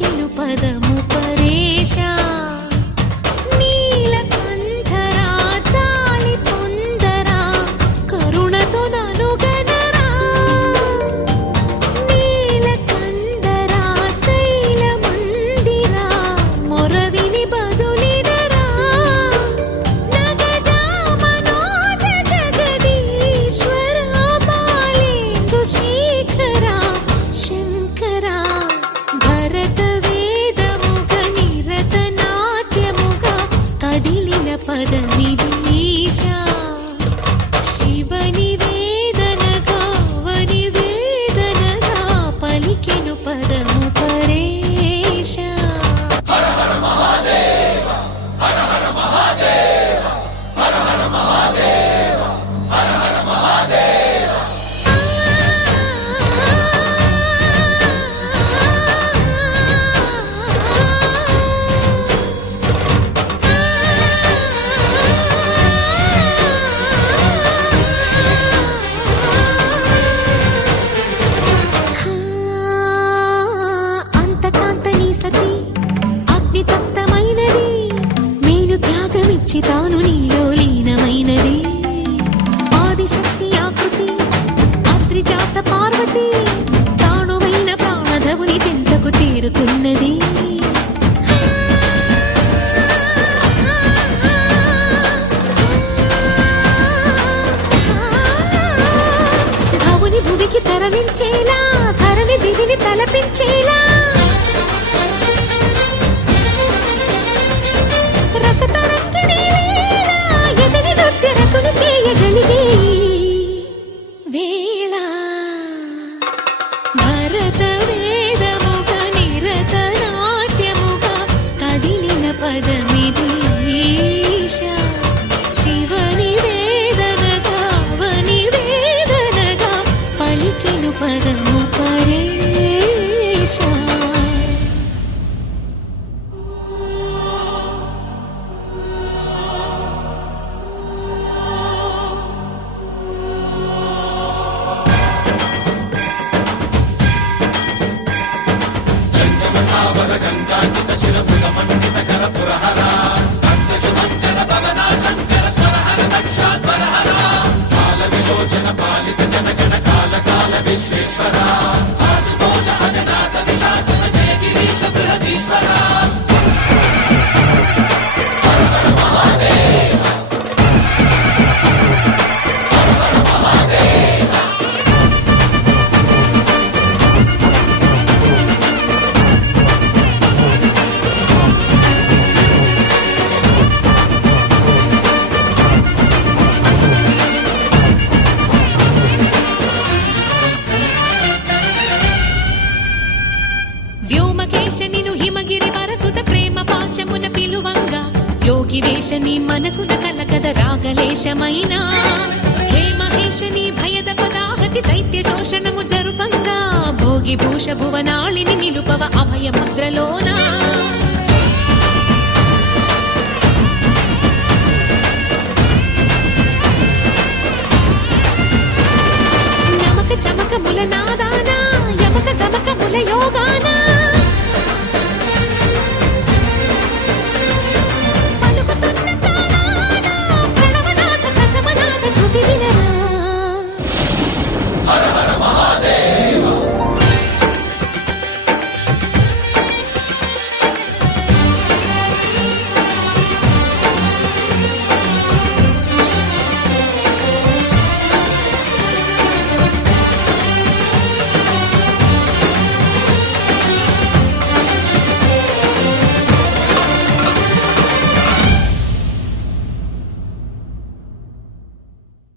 పలికెను పదము పరేశ నీలకంఠరా చాలి పొందరా కరుణతో ననుగనరా నీలకంఠరా శైల మందిరా మొరవిని బదులిడరా నగజా మనోజ జగదీశ్వరా బాలేందు శేఖరా శంకరా భరత వేదముగ నిరత నాట్యముగ కదిలిన పదమిదీశా శివని వేదనగా వని వేదనగా పలికెను పదము పరేశ అంతకాంతని సతి అగ్నితప్తమైనది నేను త్యాగమిచ్చి తాను నీలో లీనమైనది ఆదిశక్తి ఆకృతి అత్రిజాత పార్వతి తానువైన ప్రాణధవుని చింతకు చేరుకున్నది భవుని భువికి తరలించేలా ధరణి దివిని తలపించేలా రసతరంగిణి వేళ ఎదని నృత్యరతులు చేయగలిగే వేళ భరత వేదముగ నిరత నాట్యముగ కదిలిన పదమిదీశ శివని వేదనగా వని వేదనగా పలికెను పదము పరేశ వ్యోమకేశ నిను హిమగిరి వరసుత ప్రేమ పాశమున పిలువంగా యోగి వేష నీ మనసున కలకద రాగలేశమైన హే మహేశ నీ భయద పదాహతి దైత్య శోషణము జరుపంగా భోగి భూష భువనాళిని నిలుపవ అభయ ముద్రలోనా నమక చమకముల నాదానా యమక గమకముల యోగాన